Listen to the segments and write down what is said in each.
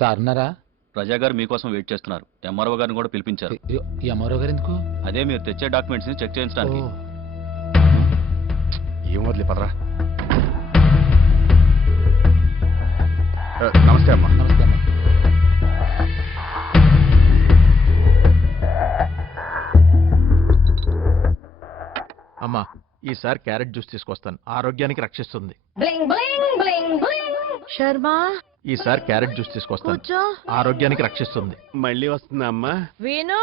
Sir ఉన్నారా? ప్రజా గారు మీకోసం వెయిట్ చేస్తున్నారు. ఎంఆర్ఓ గారిని కూడా పిలిపించారు. ఎంఆర్ఓ గారు ఎందుకు? అదే మీరు తెచ్చే డాక్యుమెంట్స్ ని చెక్ చేయించడానికి. ఏం వదిలే పదరా. నమస్తే అమ్మా. నమస్తే అమ్మా. అమ్మా ఈసారి క్యారెట్ జ్యూస్ తీసుకొస్తాను, ఆరోగ్యానికి రక్షిస్తుంది. శర్మా ఈసారి క్యారెట్ జ్యూస్ తీసుకొస్తాను, కూర్చో. ఆరోగ్యానికి రక్షిస్తుంది. మళ్ళీ వస్తుందా అమ్మా? విను,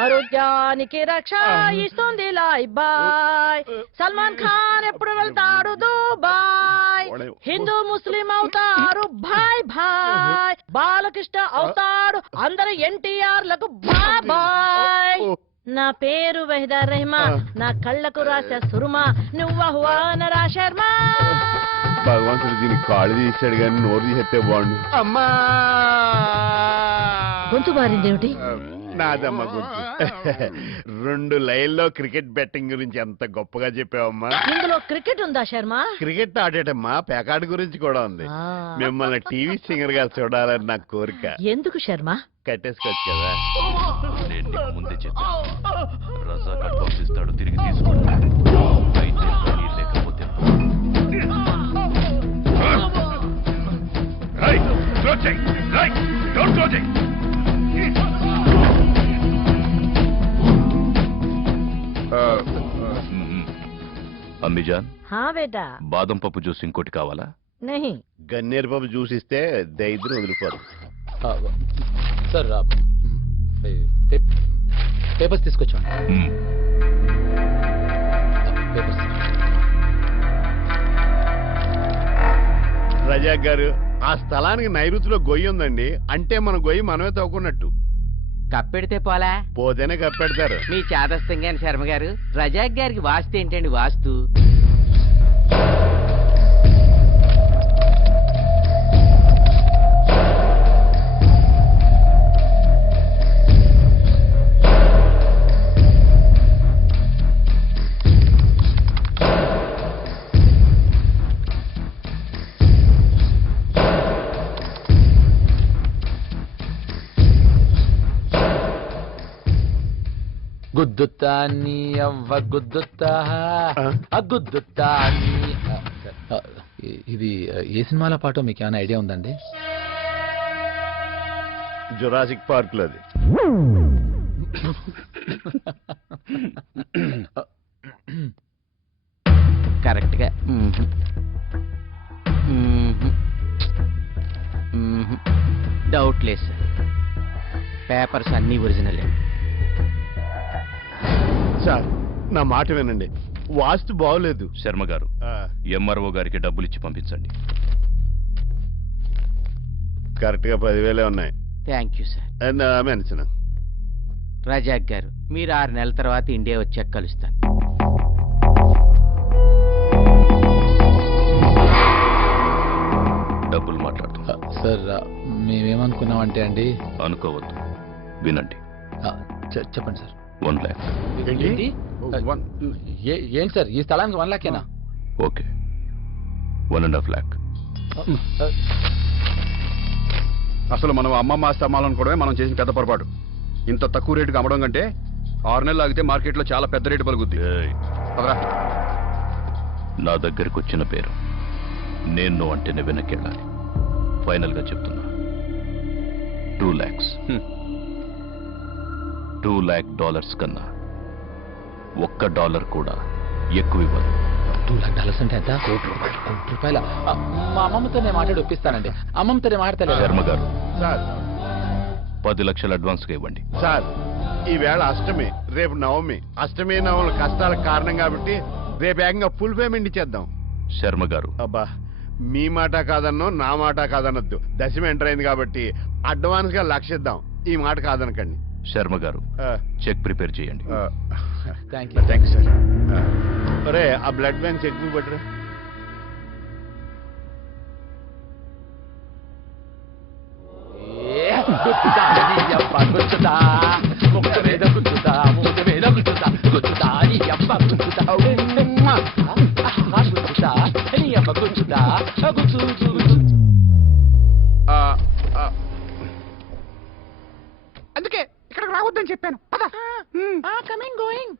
ఆరోగ్యానికి రక్ష ఇస్తుంది లైఫ్ బాయ్. సల్మాన్ ఖాన్ ఎప్పుడు వెళ్తాడు దుబాయ్. హిందూ ముస్లిం అవుతారు భాయ్ భాయ్. బాలకృష్ణ అవుతాడు అందరు ఎన్టీఆర్ లకు బాయ్ బాయ్. నా పేరు వహీదా రెహమా, నా కళ్ళకు రాసా సురుమా, నువ్వహువానరా శర్మా. భగవంతుడు దీనికి కాళ్ళు తీసాడు కానీ నోరు తీసేస్తే బాగుండు. అమ్మా గొంతు మారిందేమిటి? నాదమ్మా గుర్తు. 2 లైన్లో క్రికెట్ బెట్టింగ్ గురించి ఎంత గొప్పగా చెప్పావమ్మా. ఇందులో క్రికెట్ ఉందా శర్మా? క్రికెట్ ఆడేటమ్మా, పేకాట గురించి కూడా ఉంది. మిమ్మల్ని టీవీ సింగర్ గా చూడాలని నాకు కోరిక. ఎందుకు శర్మా? కట్టేసుకోవచ్చు కదా. నేను నీకు ముందే చెప్పాను. రజా కట్ ఇస్తాడు, తిరిగి తీసుకోండి. అయితే కానీ లేకపోతే అమ్మిజాన్, हाँ बेटा. బాదం పప్పు జ్యూస్ ఇంకోటి కావాలా? नहीं. గన్నేరు పప్పు చూసిస్తే దైద్యం వదిలిపోదు. సార్ పేపర్స్ తీసుకొచ్చాను. పేపర్స్. రజాక్ గారు, ఆ స్థలానికి నైరుతిలో గొయ్యి ఉందండి. అంటే మన గొయ్యి మనమే తవ్వుకున్నట్టు. కప్పెడితే పోలా, పోతేనే కప్పెడతారు. మీ చాదస్తంగాని శర్మ గారు. రజాక్ గారికి వాస్తు ఏంటండి? వాస్తు గుద్దుతాని అవ్వ గుద్దుతా గుద్దుతాని. ఇది ఏ సినిమాల పాటో మీకు ఏమైనా ఐడియా ఉందండి? జురాసిక్ పార్క్ లోది. కరెక్ట్ గా డౌట్ లేదు సార్. పేపర్స్ అన్ని ఒరిజినల్. సార్ నా మాట వినండి, వాస్తు బాగోలేదు. శర్మ గారు, ఎంఆర్ఓ గారికి డబ్బులు ఇచ్చి పంపించండి. కరెక్ట్ గా 10,000 ఉన్నాయి. Thank you sir. Mention. Razak గారు, మీరు 6 నెలల తర్వాత ఇండియా వచ్చాక కలుస్తాను. డబ్బులు మాట్లాడుతున్నా. సార్ మేమేమనుకున్నామంటే అండి. అనుకోవద్దు, వినండి. చెప్పండి సార్. 1 lakh. ఏంటి సార్, ఈ స్థలానికి 1 lakhేనా? Okay, 1.5 lakh. అసలు మనం అమ్మమ్మ ఆస్తి అమ్మాలనుకోవడమే మనం చేసిన పెద్ద పొరపాటు. ఇంత తక్కువ రేటుకి అమ్మడం కంటే 6 నెలలు ఆగితే మార్కెట్లో చాలా పెద్ద రేటు పలుకుద్ది. నా దగ్గరకు వచ్చిన పేరు నేను అంటేనే వెనక్కెళ్ళాలి. ఫైనల్ గా చెప్తున్నా, 2 lakhs. $2 lakh కన్నా $1 కూడా ఎక్కువ ఇవ్వదు. $2 lakh అంటే ఎంత? కోటి రూపాయల. మా అమ్మమ్మతో నేను మాట్లాడి ఒప్పిస్తానండి. అమ్మమ్మతో నేను మాట్లాడలేదు. శర్మ గారు, సార్ 10 లక్షలు అడ్వాన్స్ గా ఇవ్వండి. సార్, ఈవేళ అష్టమి, రేపు నవమి. అష్టమి నవముల కష్టాలకు కారణం కాబట్టి రేపు ఏకంగా ఫుల్ పేమెంట్ ఇచ్చేద్దాం. శర్మ గారు, అబ్బా, మీ మాట కాదన్నో నా మాట కాదనొద్దు. దశమి ఎంటర్ అయింది కాబట్టి అడ్వాన్స్ గా 1 లక్ష ఇద్దాం. ఈ మాట కాదనకండి. శర్మ గారు, చెక్ ప్రిపేర్ చేయండి. Thank you. Thank you sir. అరే, ఆ బ్లడ్ బ్యాంక్ చెక్ బుక్ పెట్టరా. రావద్దని చెప్పాను పద కమింగ్ గోయింగ్